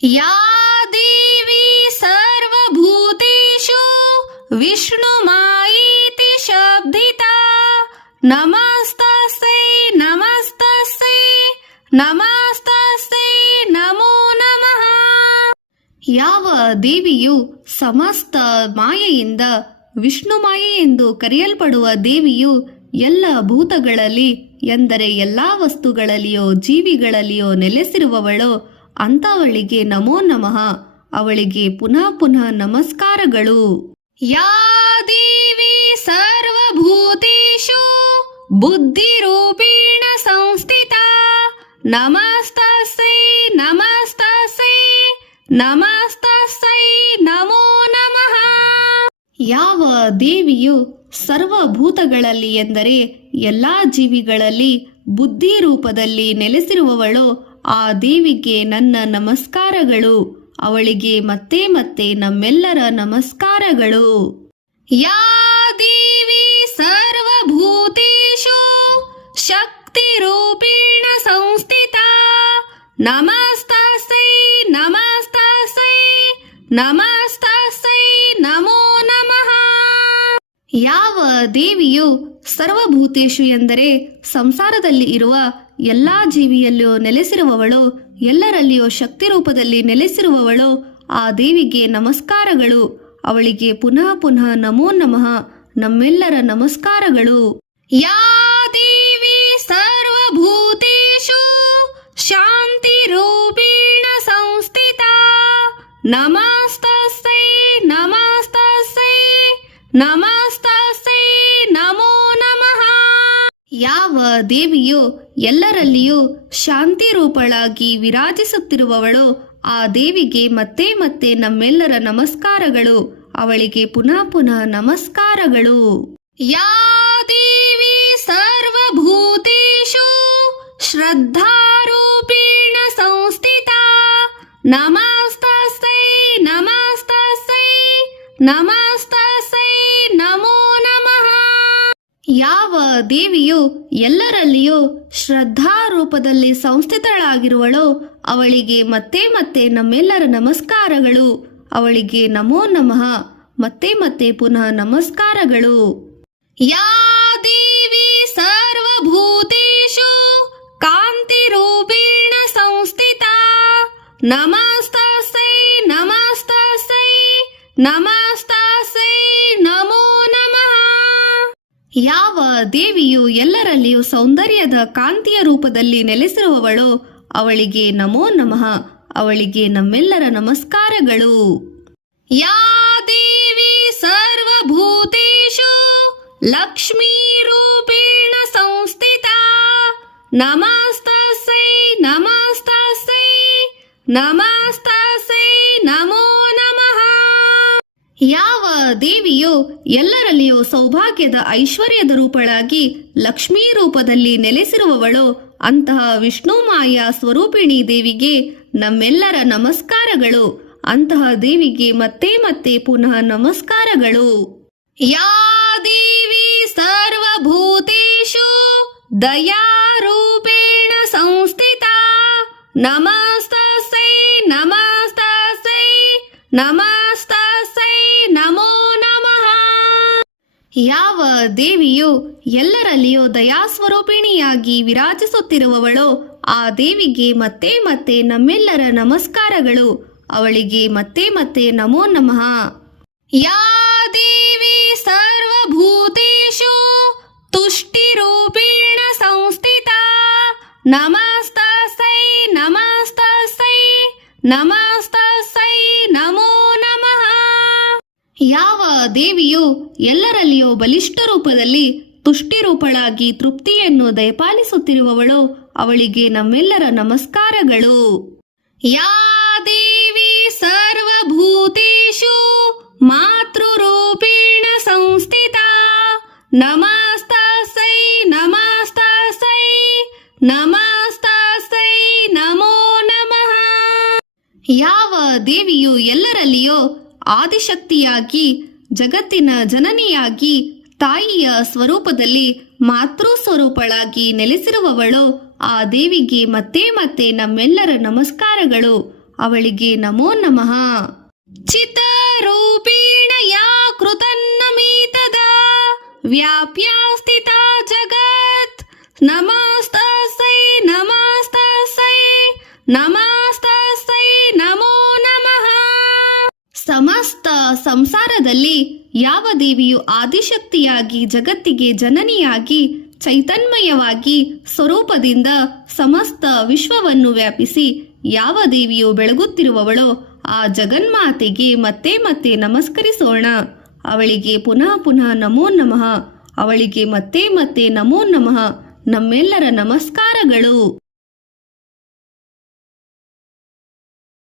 या देवी सर्वभूतेषु विष्णुमायेति शब्दिता नमस्तस्यै नमस्तस्यै नमस्तस्यै नमो नमः. ಯಾವ ದೇವಿಯು ಸಮಸ್ತ ಮಾಯೆಯಿಂದ ವಿಷ್ಣು ಮಾಯೆ ಎಂದು ಕರೆಯಲ್ಪಡುವ ದೇವಿಯು ಎಲ್ಲ ಭೂತಗಳಲ್ಲಿ ಎಂದರೆ ಎಲ್ಲಾ ವಸ್ತುಗಳಲ್ಲಿಯೋ ಜೀವಿಗಳಲ್ಲಿಯೋ ನೆಲೆಸಿರುವವಳೋ ಅಂತವಳಿಗೆ ನಮೋ ನಮಃ. ಅವಳಿಗೆ ಪುನಃ ಪುನಃ ನಮಸ್ಕಾರಗಳು. ಯಾ ದೇವಿ ಸರ್ವಭೂತೇಷು ಬುದ್ಧಿರೂಪೇಣ ಸಂಸ್ಥಿತಾ ನಮಸ್ತಸ್यै ನಮಸ್ತಸ್यै ನಮಸ್ತಸ್यै ನಮೋ ನಮಃ. ಯಾವ ದೇವಿಯು ಸರ್ವಭೂತಗಳಲ್ಲಿ ಎಂದರೆ ಎಲ್ಲಾ ಜೀವಿಗಳಲ್ಲಿ ಬುದ್ಧಿ ರೂಪದಲ್ಲಿ ನೆಲೆಸಿರುವವಳೋ ಆ ದೇವಿಗೆ ನನ್ನ ನಮಸ್ಕಾರಗಳು. ಅವಳಿಗೆ ಮತ್ತೆ ಮತ್ತೆ ನಮ್ಮೆಲ್ಲರ ನಮಸ್ಕಾರಗಳು. ಯಾ ದೇವಿ ಸರ್ವಭೂತೇಷು ಶಕ್ತಿರೂಪೇಣ ಸಂಸ್ಥಿತಾ ನಮಸ್ತಸ್यै ನಮಸ್ತಸ್यै ನಮಸ್ತಸ್यै ನಮೋ ನಮಃ. ಯಾವ ದೇವಿಯು ಸರ್ವಭೂತೇಷು ಎಂದರೆ ಸಂಸಾರದಲ್ಲಿ ಇರುವ ಎಲ್ಲಾ ಜೀವಿಯಲ್ಲಿಯೂ ನೆಲೆಸಿರುವವಳು, ಎಲ್ಲರಲ್ಲಿಯೂ ಶಕ್ತಿ ರೂಪದಲ್ಲಿ ನೆಲೆಸಿರುವವಳು, ಆ ದೇವಿಗೆ ನಮಸ್ಕಾರಗಳು. ಅವಳಿಗೆ ಪುನಃ ಪುನಃ ನಮೋ ನಮಃ ನಮ್ಮೆಲ್ಲರ ನಮಸ್ಕಾರಗಳು. ಯಾ ದೇವಿ ಸರ್ವಭೂತೇಷು ಶಾಂತಿ ರೂಪೇಣ ಸಂಸ್ಥಿತಾ ನಮಸ್ತಸ್यै ನಮಸ್ತಸ್यै ನಮಸ್ತಸ್यै ನಮೋ ನಮಃ. ಯಾವ ದೇವಿಯು ಎಲ್ಲರಲ್ಲಿಯೂ ಶಾಂತಿ ರೂಪಳಾಗಿ ವಿರಾಜಿಸುತ್ತಿರುವವಳು, ಆ ದೇವಿಗೆ ಮತ್ತೆ ಮತ್ತೆ ನಮ್ಮೆಲ್ಲರ ನಮಸ್ಕಾರಗಳು. ಅವಳಿಗೆ ಪುನಃ ಪುನಃ ನಮಸ್ಕಾರಗಳು. ಯಾ ದೇವಿ ಸರ್ವಭೂತೇಷು ಶ್ರದ್ಧಾರೂಪೇಣ ಸಂಸ್ಥಿತಾ ನಮಸ್ತಸ್यै ನಮಸ್ತಸ್यै ನಮಸ್ತಸ್यै ನಮೋ ನಮಃ. ಯಾವ ದೇವಿಯು ಎಲ್ಲರಲ್ಲಿಯೂ ಶ್ರದ್ಧಾ ರೂಪದಲ್ಲಿ ಸಂಸ್ಥಿತಳಾಗಿರುವಳೋ ಅವಳಿಗೆ ಮತ್ತೆ ಮತ್ತೆ ನಮ್ಮೆಲ್ಲರ ನಮಸ್ಕಾರಗಳು. ಅವಳಿಗೆ ನಮೋ ನಮಃ ಮತ್ತೆ ಮತ್ತೆ ಪುನಃ ನಮಸ್ಕಾರಗಳು. ಯಾ ದೇವಿ ಸರ್ವಭೂತೇಷು ಕಾಂತಿ ರೂಪೇಣ ಸಂಸ್ಥಿತಾ ನಮಸ್ತಸ್यै ನಮಸ್ತಸ್यै ನಮಸ್ತಸ್यै ನಮೋ ನಮಃ. ಯಾವ ದೇವಿಯು ಎಲ್ಲರಲ್ಲಿಯೂ ಸೌಂದರ್ಯದ ಕಾಂತಿಯ ರೂಪದಲ್ಲಿ ನೆಲೆಸಿರುವವಳೋ ಅವಳಿಗೆ ನಮೋ ನಮಃ. ಅವಳಿಗೆ ನಮ್ಮೆಲ್ಲರ ನಮಸ್ಕಾರಗಳು. ಯಾ ದೇವಿ ಸರ್ವಭೂತೇಷು ಲಕ್ಷ್ಮೀ ರೂಪೇಣ ಸಂಸ್ಥಿತಾ ನಮಸ್ತಸ್यै ನಮಸ್ತಸ್यै ನಮಸ್ತಸ್यै ನಮೋ ನಮಃ. ಯಾವ ದೇವಿಯು ಎಲ್ಲರಲ್ಲಿಯೂ ಸೌಭಾಗ್ಯದ ಐಶ್ವರ್ಯದ ರೂಪಳಾಗಿ ಲಕ್ಷ್ಮೀ ರೂಪದಲ್ಲಿ ನೆಲೆಸಿರುವವಳೋ ಅಂತಹ ವಿಷ್ಣು ಮಾಯಾ ಸ್ವರೂಪಿಣಿ ದೇವಿಗೆ ನಮ್ಮೆಲ್ಲರ ನಮಸ್ಕಾರಗಳು. ಅಂತಹ ದೇವಿಗೆ ಮತ್ತೆ ಮತ್ತೆ ಪುನಃ ನಮಸ್ಕಾರಗಳು. ಯಾ ದೇವಿ ಸರ್ವಭೂತೇಷು ದಯಾರೂಪೇಣ ಸಂಸ್ಥಿತಾ ನಮಸ್ತಸ್यै ನಮಸ್ತಸ್यै ನಮಸ್ತಸ್यै ನಮೋ ನಮಃ. ಯಾವ ದೇವಿಯು ಎಲ್ಲರಲ್ಲಿಯೂ ದಯಾಸ್ವರೂಪಿಣಿಯಾಗಿ ವಿರಾಜಿಸುತ್ತಿರುವವಳೋ ಆ ದೇವಿಗೆ ಮತ್ತೆ ಮತ್ತೆ ನಮ್ಮೆಲ್ಲರ ನಮಸ್ಕಾರಗಳು. ಅವಳಿಗೆ ಮತ್ತೆ ಮತ್ತೆ ನಮೋ ನಮಃ. ಯಾ ದೇವಿ ಸರ್ವಭೂತೇಷು ತುಷ್ಟಿರೂಪೇಣ ಸಂಸ್ಥಿತಾ ನಮಸ್ತಸ್यै ನಮಸ್ತಸ್यै ನಮಸ್ತಸ್यै ನಮೋ ನಮಃ. ಯಾವ ದೇವಿಯು ಎಲ್ಲರಲ್ಲಿಯೂ ಬಲಿಷ್ಠ ರೂಪದಲ್ಲಿ ತುಷ್ಟಿ ರೂಪಳಾಗಿ ತೃಪ್ತಿಯನ್ನು ದಯಪಾಲಿಸುತ್ತಿರುವವಳೋ ಅವಳಿಗೆ ನಮ್ಮೆಲ್ಲರ ನಮಸ್ಕಾರಗಳು. ಯಾ ದೇವಿ ಸರ್ವಭೂತೇಷು ಮಾತೃರೂಪೇಣ ಸಂಸ್ಥಿತಾ ನಮಸ್ತಸ್यै ನಮಸ್ತಸ್यै ನಮಸ್ತಸ್यै ನಮೋ ನಮಃ. ಯಾವ ದೇವಿಯು ಎಲ್ಲರಲ್ಲಿಯೋ ಆದಿಶಕ್ತಿಯಾಗಿ ಜಗತ್ತಿನ ಜನನಿಯಾಗಿ ತಾಯಿಯ ಸ್ವರೂಪದಲ್ಲಿ ಮಾತೃ ಸ್ವರೂಪಳಾಗಿ ನೆಲೆಸಿರುವವಳು, ಆ ದೇವಿಗೆ ಮತ್ತೆ ಮತ್ತೆ ನಮ್ಮೆಲ್ಲರ ನಮಸ್ಕಾರಗಳು. ಅವಳಿಗೆ ನಮೋ ನಮಃ. ಚಿತ್ತರೂಪೇಣ ಯಾ ಕೃತನ್ನಮೀತದ ವ್ಯಾಪ್ಯ ಸ್ಥಿತ ಜಗತ್ ನಮಸ್ತಸ್ಸೈ ನಮಸ್ತಸ್ಸೈ ನಮಸ್ತಸ್ಸೈ ನಮೋ ನಮಃ. ಸಮಸ್ತ ಸಂಸಾರದಲ್ಲಿ ಯಾವ ದೇವಿಯು ಆದಿಶಕ್ತಿಯಾಗಿ ಜಗತ್ತಿಗೆ ಜನನಿಯಾಗಿ ಚೈತನ್ಮಯವಾಗಿ ಸ್ವರೂಪದಿಂದ ಸಮಸ್ತ ವಿಶ್ವವನ್ನು ವ್ಯಾಪಿಸಿ ಯಾವ ದೇವಿಯು ಬೆಳಗುತ್ತಿರುವವಳೋ ಆ ಜಗನ್ಮಾತೆಗೆ ಮತ್ತೆ ಮತ್ತೆ ನಮಸ್ಕರಿಸೋಣ. ಅವಳಿಗೆ ಪುನಃ ಪುನಃ ನಮೋ ನಮಃ. ಅವಳಿಗೆ ಮತ್ತೆ ಮತ್ತೆ ನಮೋ ನಮಃ. ನಮ್ಮೆಲ್ಲರ ನಮಸ್ಕಾರಗಳು.